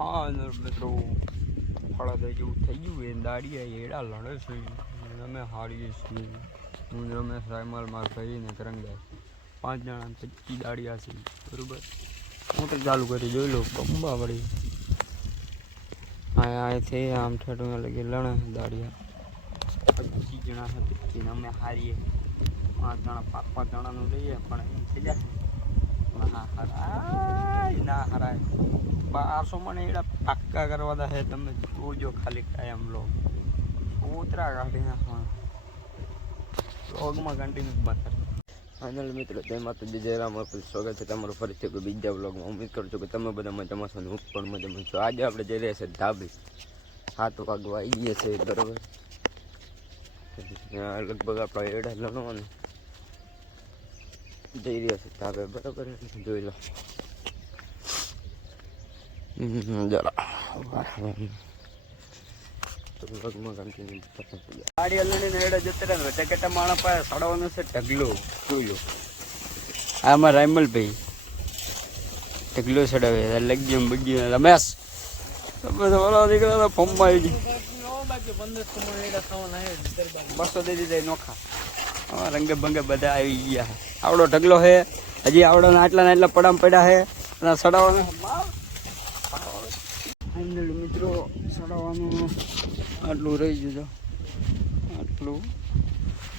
હા મિત્રો ફળા જેવું થઈ ગયું એ દાડિયા એડા લડે છે અમે હારીએ છીએ હું રમેશ રાયમાલ મારા ભાઈ ને કરંગા 5 જણા 25 દાડિયા છે બરોબર મોટર ચાલુ કરી જોઈ લો કંબા વળી અહીંયાથી આમ ઠેઠું લગી લણે દાડિયા 25 જણા હતી અમે હારીએ 5 જણા 5 જણાનું લઈએ પણ એમ થઈ જાય ના હરાય 1200 મને એડા પાક્કા કરવાના છે તમે જોજો ખાલી કાયમ લો ઉતરા કાઢી નાખવાના વ્લોગમાં કન્ટિન્યુ બતા ફાઇનલ મિત્રો તેમાં તો જય રામ સ્વાગત છે તમારું ફરીથી કોઈ બીજા વ્લોગમાં ઉમ્મીદ કરું છું કે તમે બધા મજામાં છો ને હું પણ મજામાં છું આજે આપણે જઈ રહ્યા છીએ ધાબે 7 વાગવા આવી ગયા છે બરોબર લગભગ આપણે એડા લણવાનું જઈ રહ્યા છે ધાબે બરોબર જોઈ લો ગાડી લઈને એડા જતા રહે ટેકેટા માણા પાસે સડવાનું છે ઢગલો જોઈ લો આમાં રાયમલભાઈ ઢગલો સડાવે લગી બગી રમેશ બધા દીકરા ફોર્મમાં આવી ગઈ 200 દઈ દીધા નોખા રંગે ભંગે બધા આવી ગયા આવડો ઢગલો છે હજી આવડો આટલા ને આટલા પડામ પડ્યા છે અને સડાવવાનો મિત્રો સડાવવાનું આટલું રહી ગયું આટલું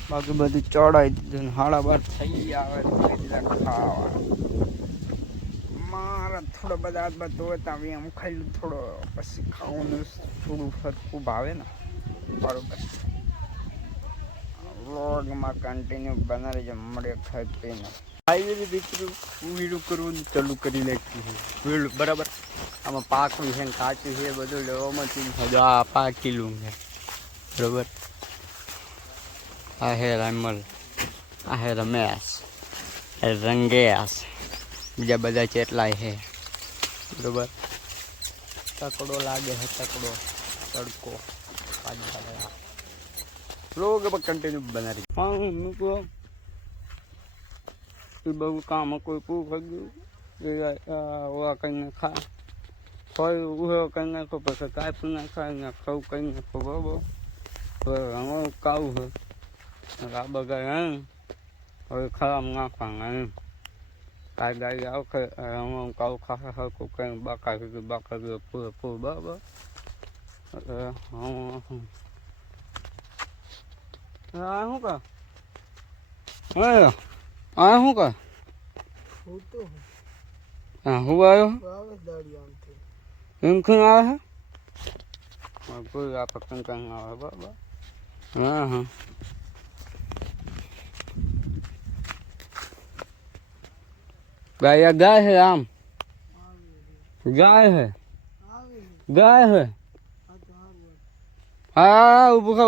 બાકી બધું ચડાવી દીધું 12:30 થઈ આવે ખાવા મારા થોડા બધા હાથ બાદ ધોતા આવી આમ ખાઈ થોડો પછી ખાવાનું થોડું ફરકું ભાવે ને બરોબર વ્લોગમાં કન્ટિન્યુ બનાવી છે મળે ખાઈ પીને આવી દીકરું વીડું કરવું ચાલુ કરી નાખ્યું છે બરાબર આમાં પાકું છે ને કાચું છે બધું લેવામાં આ પાકેલું છે બરોબર આ હે રાયમલ આ હે રમેશ રંગેશ બીજા બધા ચેટલાય છે બરોબર તકડો લાગે છે તકડો તડકો લોગ કન્ટિન્યુ બનાવી મૂકો બહુ કામ કોઈ પૂ ગયું કઈ ખા કોઈ ઉહો કઈ નાખો પછી કાપી નાખાય ને ખાવું કઈ નાખો બરોબર હવે અમારું કાવું છે આ બગાય હવે ખરાબ નાખવાના એમ કાંઈ ગાડી આવશે અમારું કાવું ખાશે હરખું કઈ બાકા પૂરે પૂર બરાબર આ શું કા આ શું કા હા હું આવ્યો એમ કઈ આવે છે કોઈ આપણે કંઈ આવે બરાબર હા હા ગાય ગાય है आम गाय है गाय है हाँ उबका